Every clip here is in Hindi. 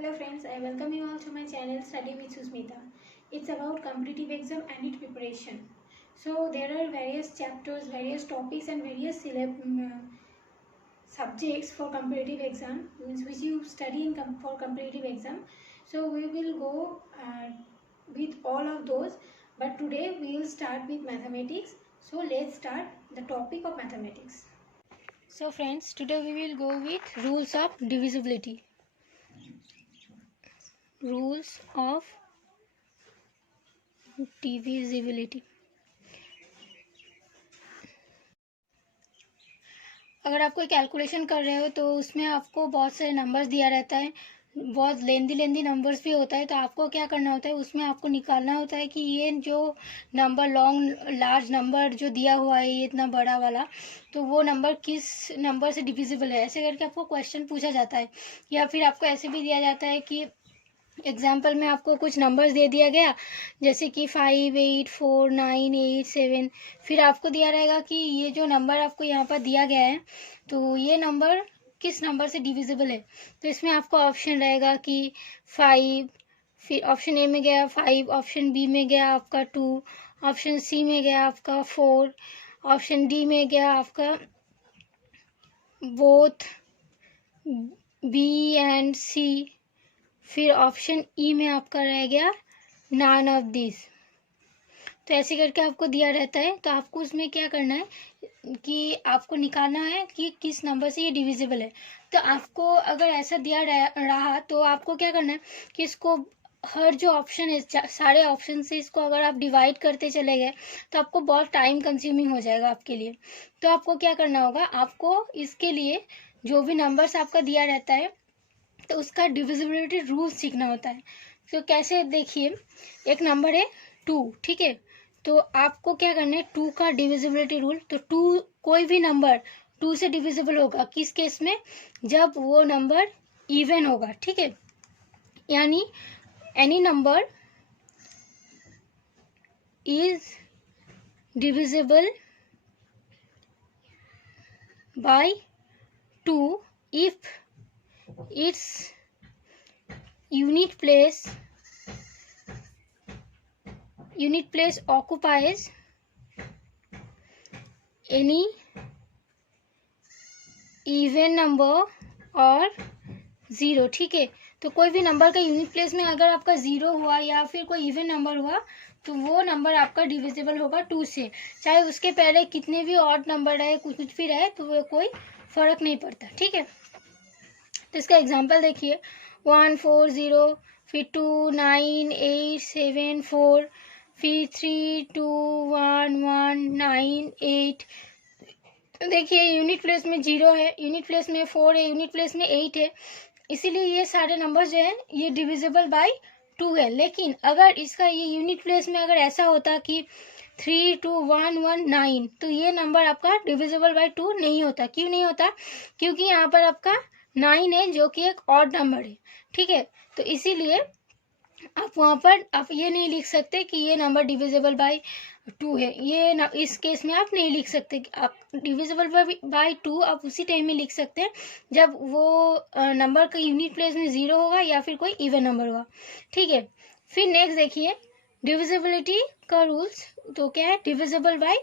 Hello friends, I welcome you all to my channel Study with Susmita. It's about competitive exam and its preparation. So there are various chapters, various topics and various subjects for competitive exam which you study for competitive exam. So we will go with all of those, but today we will start with mathematics. So let's start the topic of mathematics. So friends, today we will go with rules of divisibility. Rules of divisibility. अगर आप कोई कैलकुलेशन कर रहे हो तो उसमें आपको बहुत सारे नंबर्स दिया रहता है, बहुत लेंदी नंबर्स भी होता है। तो आपको क्या करना होता है, उसमें आपको निकालना होता है कि ये जो नंबर लार्ज नंबर जो दिया हुआ है, ये इतना बड़ा वाला, तो वो नंबर किस नंबर से डिविजिबल है। ऐसे करके आपको क्वेश्चन पूछा जाता है, या फिर आपको ऐसे भी दिया जाता है कि एग्जाम्पल में आपको कुछ नंबर्स दे दिया गया, जैसे कि 5, 8, 4, 9, 8, 7। फिर आपको दिया रहेगा कि ये जो नंबर आपको यहाँ पर दिया गया है, तो ये नंबर किस नंबर से डिविजिबल है। तो इसमें आपको ऑप्शन रहेगा कि 5, फिर ऑप्शन ए में गया 5, ऑप्शन बी में गया आपका 2, ऑप्शन सी में गया आपका 4, ऑप्शन डी में गया आपका बोथ बी एंड सी, फिर ऑप्शन ई में आपका रह गया नॉन ऑफ दिस। तो ऐसे करके आपको दिया रहता है। तो आपको उसमें क्या करना है कि आपको निकालना है कि किस नंबर से ये डिविजिबल है। तो आपको अगर ऐसा दिया रहा तो आपको क्या करना है कि इसको हर जो ऑप्शन है, सारे ऑप्शन से इसको अगर आप डिवाइड करते चले गए तो आपको बहुत टाइम कंज्यूमिंग हो जाएगा आपके लिए। तो आपको क्या करना होगा, आपको इसके लिए जो भी नंबर्स आपका दिया रहता है तो उसका डिविजिबिलिटी रूल सीखना होता है। तो कैसे, देखिए एक नंबर है 2, ठीक है। तो आपको क्या करना है, 2 का डिविजिबिलिटी रूल। तो 2, कोई भी नंबर 2 से डिविजिबल होगा किस केस में, जब वो नंबर इवन होगा, ठीक है। यानी any number is divisible by 2 if its unit place occupies any even number or 0, ठीक है। तो कोई भी नंबर का यूनिट प्लेस में अगर आपका 0 हुआ या फिर कोई इवन नंबर हुआ तो वो नंबर आपका डिविजिबल होगा 2 से, चाहे उसके पहले कितने भी ऑड नंबर रहे, कुछ भी रहे, तो वो कोई फर्क नहीं पड़ता, ठीक है। तो इसका एग्जांपल देखिए 1, 4, 0, फिर 2, 9, 8, 7, 4, फिर 3, 2, 1, 1, 9, 8। देखिए यूनिट प्लेस में 0 है, यूनिट प्लेस में 4 है, यूनिट प्लेस में 8 है, इसीलिए ये सारे नंबर जो है ये डिविजिबल बाय 2 है। लेकिन अगर इसका ये यूनिट प्लेस में अगर ऐसा होता कि 3, 2, 1, 1, 9, तो ये नंबर आपका डिविजिबल बाय 2 नहीं होता। क्यों नहीं होता, क्योंकि यहाँ पर आपका 9 है जो कि एक ऑड नंबर है, ठीक है। तो इसीलिए आप वहाँ पर आप ये नहीं लिख सकते कि ये नंबर डिविजिबल बाय 2 है। ये इस केस में आप नहीं लिख सकते कि आप डिविजिबल बाय 2 आप उसी टाइम में लिख सकते हैं जब वो नंबर का यूनिट प्लेस में 0 होगा या फिर कोई इवन नंबर होगा, ठीक है। फिर नेक्स्ट देखिए डिविजिबिलिटी का रूल्स। तो क्या है, डिविजिबल बाय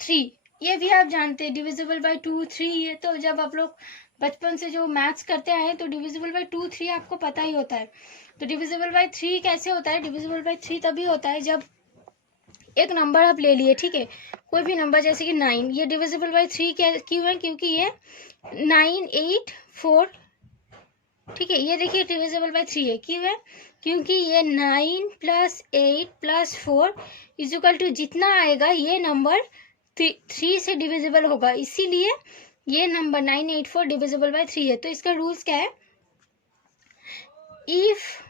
3, ये भी आप जानते हैं डिविजिबल बाय 2, 3 है। तो जब आप लोग बचपन से जो मैथ्स करते आए तो डिविजिबल बाय 2, 3 आपको पता ही होता है। तो डिविजिबल बाय 3 कैसे होता है, डिविजिबल बाय 3 तभी होता है जब एक नंबर आप ले लिए, ठीक है, कोई भी नंबर जैसे कि 9, ये डिविजिबल बाय 3 क्यों है, क्योंकि ये 9, 8, 4, ठीक है। ये देखिए डिविजिबल बाय 3 है, क्यों है, क्योंकि ये 9 + 8 + 4 = जितना आएगा ये नंबर 3 से डिविजिबल होगा, इसीलिए ये नंबर 984 डिविजिबल बाय 3 है। तो इसका रूल्स क्या है, if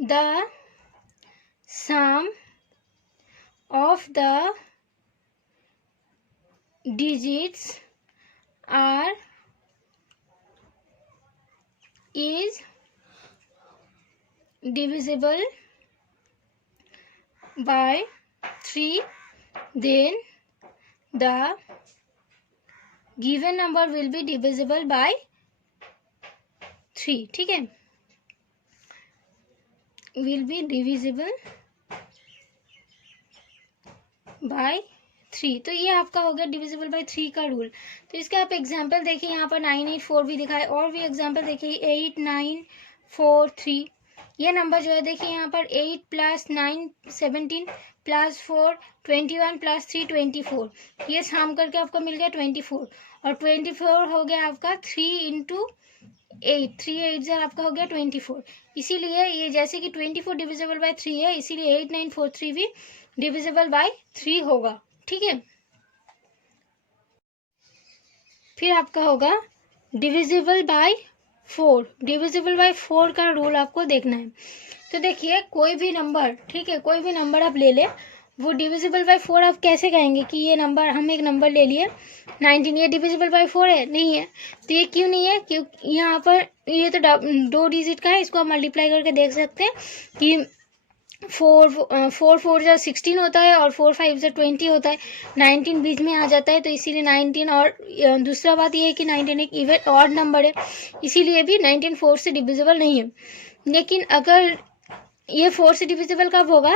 the sum of the digits is divisible by 3, then the given number will be divisible by 3, ठीक है, विल बी डिविजिबल बाय 3। तो ये आपका हो गया डिविजिबल बाय 3 का रूल। तो इसके आप एग्जाम्पल देखिए, यहाँ पर 9, 8, 4 भी दिखाए, और भी एग्जाम्पल देखिए 8, 9, 4, 3। ये नंबर जो है देखिए यहाँ पर 8 + 9 17 + 4 21 + 3 24। ये शाम करके आपको मिल गया 24, और 24 हो गया आपका 3 × 8, 3 8 आपका हो गया 24। इसीलिए ये जैसे कि 24 डिविजिबल बाय 3 है, इसीलिए 8 9 4 3 भी डिविजिबल बाय 3 होगा, ठीक है। फिर आपका होगा डिविजिबल बाय 4। डिविजिबल बाय 4 का रूल आपको देखना है। तो देखिए कोई भी नंबर, ठीक है, कोई भी नंबर आप ले ले, वो डिविजिबल बाय 4 आप कैसे कहेंगे कि ये नंबर, हम एक नंबर ले लिए 19, ये डिविजिबल बाय 4 है? नहीं है। तो ये क्यों नहीं है? क्योंकि यहाँ पर ये तो 2 डिजिट का है, इसको आप मल्टीप्लाई करके देख सकते हैं कि 4 4 जा 16 होता है, और 4 5 जा 20 होता है, 19 बीच में आ जाता है, तो इसीलिए 19। और दूसरा बात ये है कि 19 एक इवन ऑड नंबर है, इसीलिए भी 19 4 से डिविजिबल नहीं है। लेकिन अगर ये 4 से डिविजिबल कब होगा?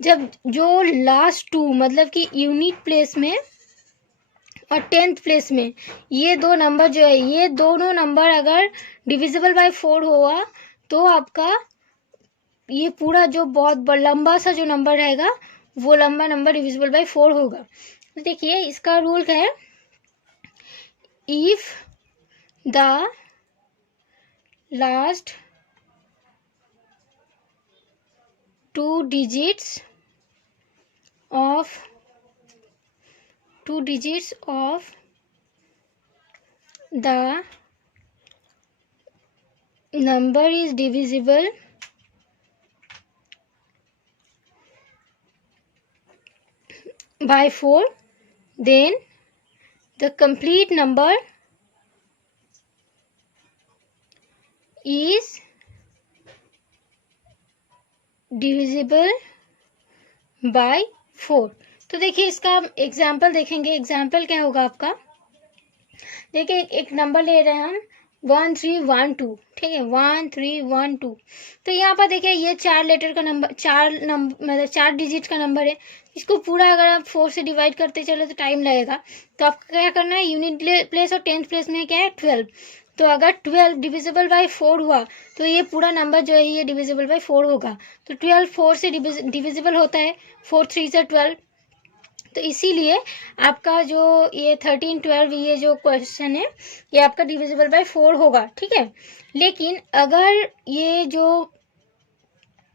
जब जो लास्ट 2 मतलब कि यूनिट प्लेस में और 10th प्लेस में ये दो नंबर जो है, ये दोनों नंबर अगर डिविजिबल बाय 4 होगा, तो आपका ये पूरा जो बहुत लंबा सा जो नंबर रहेगा, वो लंबा नंबर डिविजिबल बाय 4 होगा। तो देखिए इसका रूल क्या है, if the last 2 digits of the number is divisible by 4, then the complete number is divisible by 4। तो देखिए इसका एग्जाम्पल देखेंगे। एग्जाम्पल क्या होगा आपका, देखिए एक नंबर ले रहे हैं हम 1312, ठीक है, 1312। तो यहाँ पर देखिए ये 4 लेटर का नंबर, 4 मतलब 4 डिजिट का नंबर है। इसको पूरा अगर आप 4 से डिवाइड करते चले तो टाइम लगेगा। तो आपको क्या करना है, यूनिट प्लेस और 10th प्लेस में क्या है 12। तो अगर 12 डिविजिबल बाय 4 हुआ, तो ये पूरा नंबर जो है ये डिविजिबल बाय 4 होगा। तो 12 4 से डिविजिबल होता है, 4 3 से 12। तो इसीलिए आपका जो ये 13 12 ये जो क्वेश्चन है, ये आपका डिविजिबल बाय 4 होगा, ठीक है। लेकिन अगर ये जो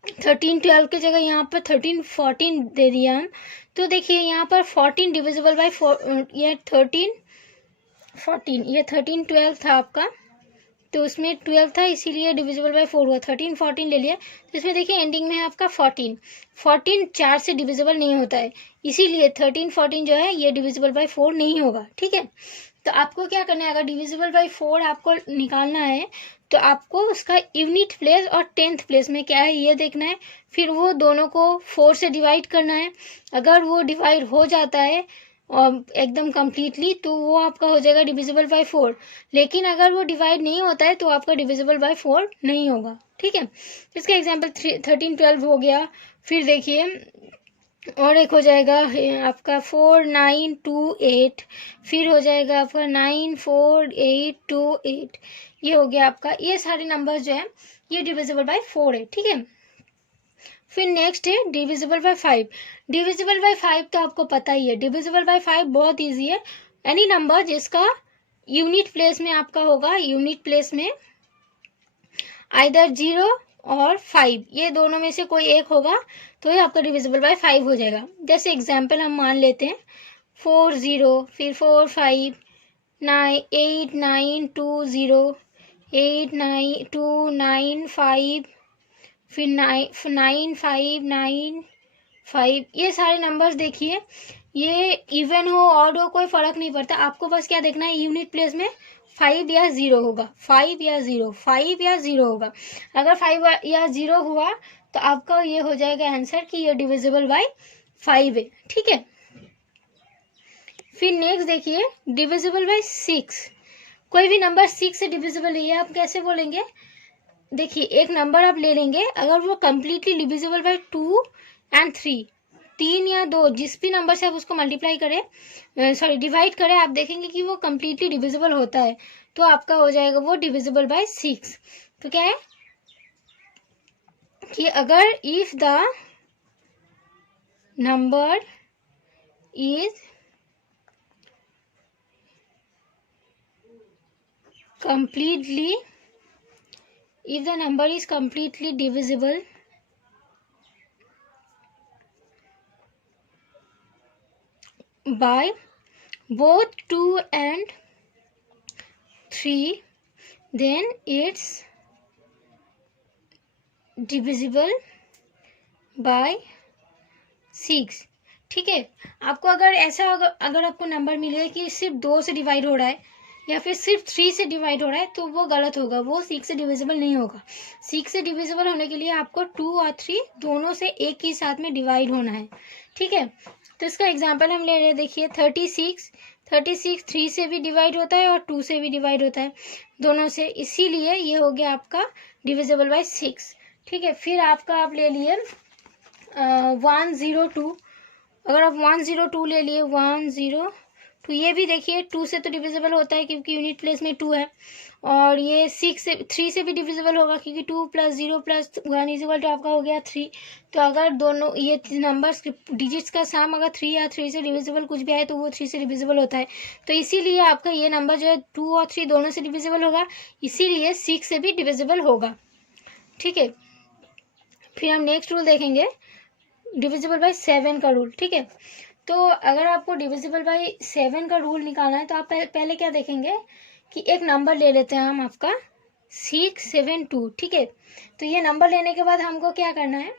13 12 की जगह यहाँ पर 13 14 दे दिया हम, तो देखिए यहाँ पर 14 डिविजिबल बाय 4, ये 13 14, ये 13 12 था आपका, तो उसमें 12 था, इसीलिए डिविजिबल बाय 4 हुआ। 13 14 ले लिया, तो इसमें देखिए एंडिंग में है आपका 14। 14 4 से डिविजिबल नहीं होता है, इसीलिए 13 14 जो है ये डिविजिबल बाय 4 नहीं होगा, ठीक है। तो आपको क्या करना है, अगर डिविजिबल बाय 4 आपको निकालना है, तो आपको उसका यूनिट प्लेस और 10th प्लेस में क्या है ये देखना है। फिर वो दोनों को 4 से डिवाइड करना है। अगर वो डिवाइड हो जाता है और एकदम कम्प्लीटली, तो वो आपका हो जाएगा डिविजिबल बाय 4। लेकिन अगर वो डिवाइड नहीं होता है, तो आपका डिविजिबल बाय 4 नहीं होगा, ठीक है। इसका एग्जांपल 13 12 हो गया। फिर देखिए और एक हो जाएगा आपका 4 9 2 8, फिर हो जाएगा आपका 9 4 8 2 8। ये हो गया आपका, ये सारे नंबर जो है ये डिविजिबल बाय 4 है, ठीक है। फिर नेक्स्ट है डिविजिबल बाय 5। डिविजिबल बाय 5 तो आपको पता ही है, डिविजिबल बाय 5 बहुत इजी है। एनी नंबर जिसका यूनिट प्लेस में आपका होगा, यूनिट प्लेस में आइदर 0 और 5, ये दोनों में से कोई एक होगा, तो ये आपका डिविजिबल बाय 5 हो जाएगा। जैसे एग्जाम्पल हम मान लेते हैं 4 0, फिर 4 5 9 8 9 2 0 8 9 2 9 5, फिर 9 5 9 5। ये सारे नंबर्स देखिए, ये इवन हो ऑड हो कोई फर्क नहीं पड़ता, आपको बस क्या देखना है, यूनिट प्लेस में 5 या 0 होगा, 5 या 0, 5 या 0 होगा। अगर 5 या 0 हुआ, तो आपका ये हो जाएगा आंसर कि ये डिविजिबल बाय 5 है, ठीक है। फिर नेक्स्ट देखिए डिविजिबल बाय 6। कोई भी नंबर 6 से डिविजिबल है, ये आप कैसे बोलेंगे? देखिए एक नंबर आप ले लेंगे, अगर वो कम्प्लीटली डिविजिबल बाय 2 एंड 3, 3 या 2 जिस भी नंबर से आप उसको मल्टीप्लाई करें, सॉरी डिवाइड करें, आप देखेंगे कि वो कम्प्लीटली डिविजिबल होता है, तो आपका हो जाएगा वो डिविजिबल बाय 6। तो क्या है कि अगर if the number is completely if the number is completely divisible by both 2 and 3, then it's divisible by 6। ठीक है, आपको अगर ऐसा अगर आपको नंबर मिले कि सिर्फ 2 से डिवाइड हो रहा है या फिर सिर्फ 3 से डिवाइड हो रहा है, तो वो गलत होगा, वो 6 से डिविजिबल नहीं होगा। 6 से डिविजिबल होने के लिए आपको 2 और 3 दोनों से एक ही साथ में डिवाइड होना है। ठीक है, तो इसका एग्जांपल हम ले रहे हैं, देखिए 36 3 से भी डिवाइड होता है और 2 से भी डिवाइड होता है, दोनों से, इसीलिए ये हो गया आपका डिविजिबल बाय 6। ठीक है, फिर आपका आप ले लिए 102, अगर आप 102 ले लिए 102, ये भी देखिए 2 से तो डिविजिबल होता है क्योंकि यूनिट प्लेस में 2 है, और ये 3 से भी डिविजिबल होगा क्योंकि 2 + 0 + 1 = आपका हो गया 3। तो अगर दोनों ये नंबर्स डिजिट्स का सम अगर 3 या 3 से डिविजिबल कुछ भी आए तो वो 3 से डिविजिबल होता है, तो इसीलिए आपका ये नंबर जो है 2 और 3 दोनों से डिविजिबल होगा, इसीलिए 6 से भी डिविजिबल होगा। ठीक है, फिर हम नेक्स्ट रूल देखेंगे, डिविजिबल बाय 7 का रूल। ठीक है, तो अगर आपको डिविजिबल बाय 7 का रूल निकालना है तो आप पहले क्या देखेंगे कि एक नंबर ले लेते हैं हम आपका 672। ठीक है, तो ये नंबर लेने के बाद हमको क्या करना है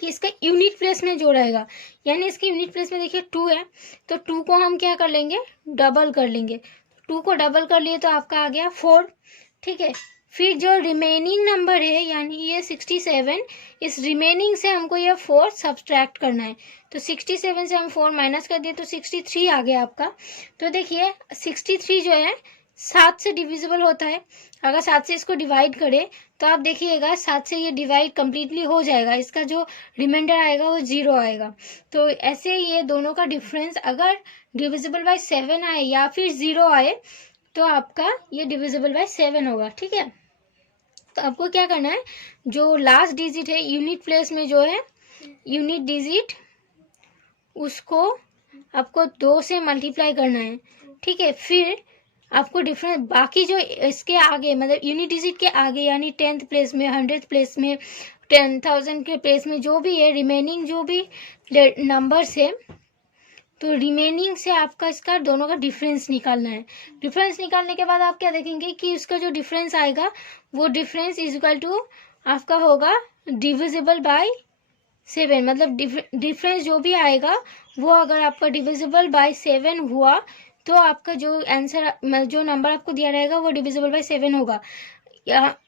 कि इसका यूनिट प्लेस में जो रहेगा, यानी इसके यूनिट प्लेस में देखिए 2 है, तो 2 को हम क्या कर लेंगे, डबल कर लेंगे। 2 को डबल कर लिए तो आपका आ गया 4। ठीक है, फिर जो रिमेनिंग नंबर है यानी ये 67, इस रिमेनिंग से हमको ये 4 सब्सट्रैक्ट करना है, तो 67 से हम 4 माइनस कर दिए तो 63 आ गया आपका। तो देखिए 63 जो है 7 से डिविजिबल होता है, अगर 7 से इसको डिवाइड करें तो आप देखिएगा 7 से ये डिवाइड कम्प्लीटली हो जाएगा, इसका जो रिमाइंडर आएगा वो 0 आएगा। तो ऐसे ये दोनों का डिफरेंस अगर डिविजिबल बाय 7 आए या फिर 0 आए तो आपका ये डिविजिबल बाय 7 होगा। ठीक है, तो आपको क्या करना है, जो लास्ट डिजिट है यूनिट प्लेस में जो है यूनिट डिजिट, उसको आपको 2 से मल्टीप्लाई करना है। ठीक है, फिर आपको डिफरेंस बाकी जो इसके आगे मतलब यूनिट डिजिट के आगे यानी 10th प्लेस में, 100th प्लेस में, 10,000 के प्लेस में जो भी है रिमेनिंग जो भी नंबर्स है, तो रिमेनिंग से आपका इसका दोनों का डिफरेंस निकालना है। डिफरेंस निकालने के बाद आप क्या देखेंगे कि उसका जो डिफरेंस आएगा वो डिफरेंस इज इक्वल टू आपका होगा डिविजिबल बाय 7, मतलब डिफरेंस जो भी आएगा वो अगर आपका डिविजिबल बाय 7 हुआ तो आपका जो आंसर जो नंबर आपको दिया रहेगा वो डिविजिबल बाय 7 होगा,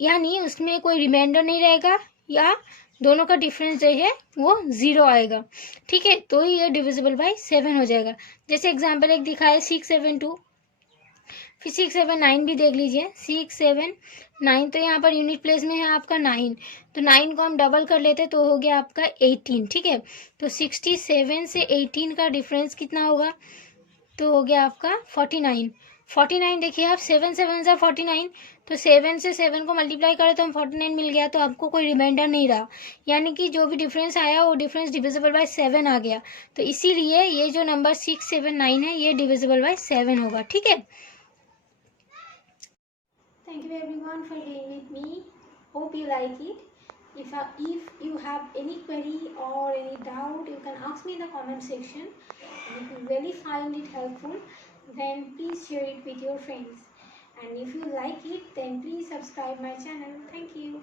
यानी उसमें कोई रिमाइंडर नहीं रहेगा या दोनों का डिफरेंस जो है वो 0 आएगा। ठीक है, तो ये डिविजिबल बाय 7 हो जाएगा। जैसे एग्जांपल एक दिखाए 672, फिर 679 भी देख लीजिए, 679, तो यहाँ पर यूनिट प्लेस में है आपका 9, तो 9 को हम डबल कर लेते तो हो गया आपका 18। ठीक है, तो 67 से 18 का डिफरेंस कितना होगा, तो हो गया आपका 49। देखिए आप 7 7 से 49, तो 7 से 7 को मल्टीप्लाई करें तो हम 49 मिल गया, तो आपको कोई रिमाइंडर नहीं रहा, यानी कि जो भी डिफरेंस आया वो डिफरेंस डिविजिबल बाय 7 आ गया, तो इसीलिए ये जो नंबर 679 है ये डिविजिबल बाय 7 होगा। ठीक है, thank you everyone for listening with me, hope you like it. If you have any query or any doubt, you can ask me in the comment section. And if you really find it helpful, then please share it with your friends. And if you like it, then please subscribe my channel. Thank you.